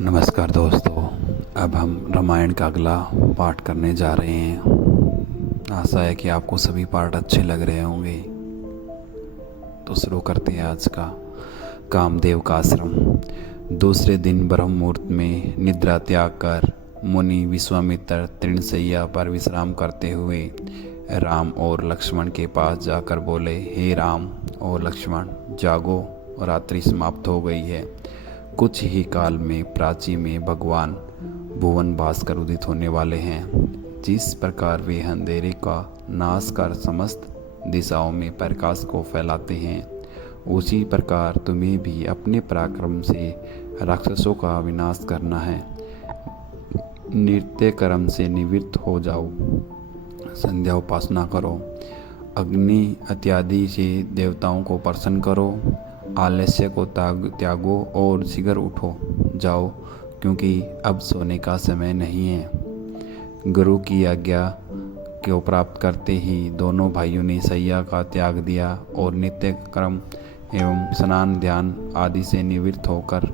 नमस्कार दोस्तों। अब हम रामायण का अगला पार्ट करने जा रहे हैं। आशा है कि आपको सभी पार्ट अच्छे लग रहे होंगे। तो शुरू करते हैं आज का कामदेव का आश्रम। दूसरे दिन ब्रह्म मुहूर्त में निद्रा त्याग कर मुनि विश्वामित्र तृणशैया पर विश्राम करते हुए राम और लक्ष्मण के पास जाकर बोले, हे राम और लक्ष्मण, जागो, रात्रि समाप्त हो गई है। कुछ ही काल में प्राची में भगवान भुवन भास्कर उदित होने वाले हैं। जिस प्रकार वे अंधेरे का नाश कर समस्त दिशाओं में प्रकाश को फैलाते हैं, उसी प्रकार तुम्हें भी अपने पराक्रम से राक्षसों का विनाश करना है। नित्य कर्म से निवृत्त हो जाओ, संध्या उपासना करो, अग्नि इत्यादि से देवताओं को प्रसन्न करो, आलस्य को त्यागो और शीघ्र उठो जाओ, क्योंकि अब सोने का समय नहीं है। गुरु की आज्ञा को प्राप्त करते ही दोनों भाइयों ने शैया का त्याग दिया और नित्य कर्म एवं स्नान ध्यान आदि से निवृत्त होकर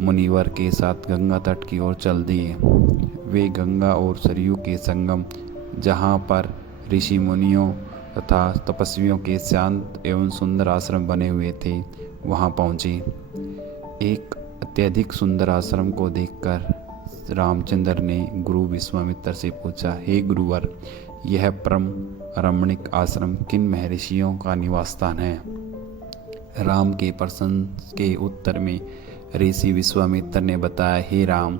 मुनिवर के साथ गंगा तट की ओर चल दिए। वे गंगा और सरयू के संगम, जहाँ पर ऋषि मुनियों तथा तपस्वियों के शांत एवं सुंदर आश्रम बने हुए थे, वहाँ पहुँचे। एक अत्यधिक सुंदर आश्रम को देखकर रामचंद्र ने गुरु विश्वामित्र से पूछा, हे गुरुवर, यह परम रमणीक आश्रम किन महर्षियों का निवास स्थान है? राम के प्रश्न के उत्तर में ऋषि विश्वामित्र ने बताया, हे राम,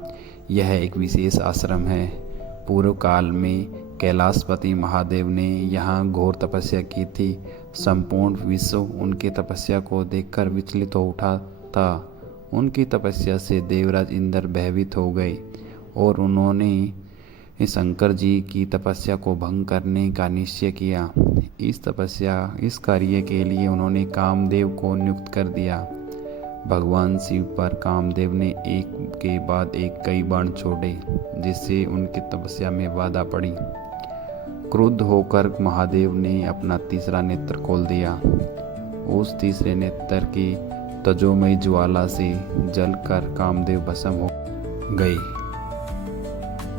यह एक विशेष आश्रम है। पूर्व काल में कैलाशपति महादेव ने यहाँ घोर तपस्या की थी। संपूर्ण विश्व उनकी तपस्या को देखकर विचलित हो उठा था। उनकी तपस्या से देवराज इंद्र भयभीत हो गए और उन्होंने शंकर जी की तपस्या को भंग करने का निश्चय किया। इस कार्य के लिए उन्होंने कामदेव को नियुक्त कर दिया। भगवान शिव पर कामदेव ने एक के बाद एक कई बाण छोड़े, जिससे उनकी तपस्या में बाधा पड़ी। क्रुद्ध होकर महादेव ने अपना तीसरा नेत्र खोल दिया। उस तीसरे नेत्र की तेजोमयी ज्वाला से जलकर कामदेव भस्म हो गए।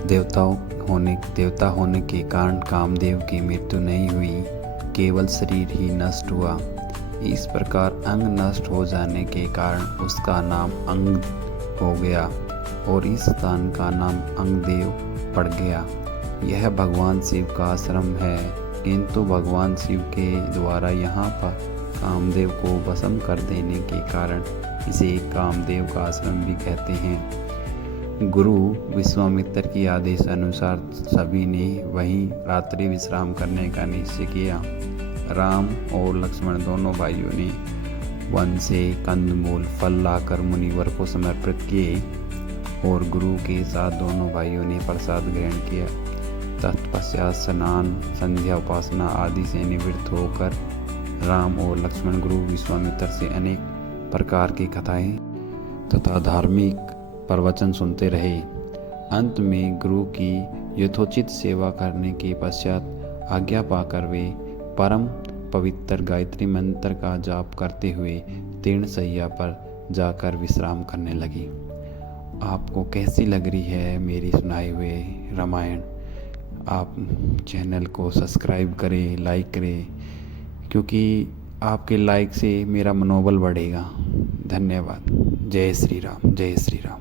देवता होने के कारण कामदेव की मृत्यु नहीं हुई, केवल शरीर ही नष्ट हुआ। इस प्रकार अंग नष्ट हो जाने के कारण उसका नाम अंग हो गया और इस स्थान का नाम अंगदेव पड़ गया। यह भगवान शिव का आश्रम है, किंतु भगवान शिव के द्वारा यहाँ पर कामदेव को भस्म कर देने के कारण इसे कामदेव का आश्रम भी कहते हैं। गुरु विश्वामित्र की आदेश अनुसार सभी ने वहीं रात्रि विश्राम करने का निश्चय किया। राम और लक्ष्मण दोनों भाइयों ने वन से कंदमूल फल लाकर मुनिवर को समर्पित किए और गुरु के साथ दोनों भाइयों ने प्रसाद ग्रहण किया। तत्पश्चात स्नान, संध्या उपासना आदि से निवृत्त होकर राम और लक्ष्मण गुरु विश्वामित्र से अनेक प्रकार की कथाएं तथा धार्मिक प्रवचन सुनते रहे। अंत में गुरु की यथोचित सेवा करने के पश्चात आज्ञा पाकर वे परम पवित्र गायत्री मंत्र का जाप करते हुए तृणशैया पर जाकर विश्राम करने लगी। आपको कैसी लग रही है मेरी सुनाई हुए रामायण? आप चैनल को सब्सक्राइब करें, लाइक करें, क्योंकि आपके लाइक से मेरा मनोबल बढ़ेगा। धन्यवाद। जय श्री राम, जय श्री राम।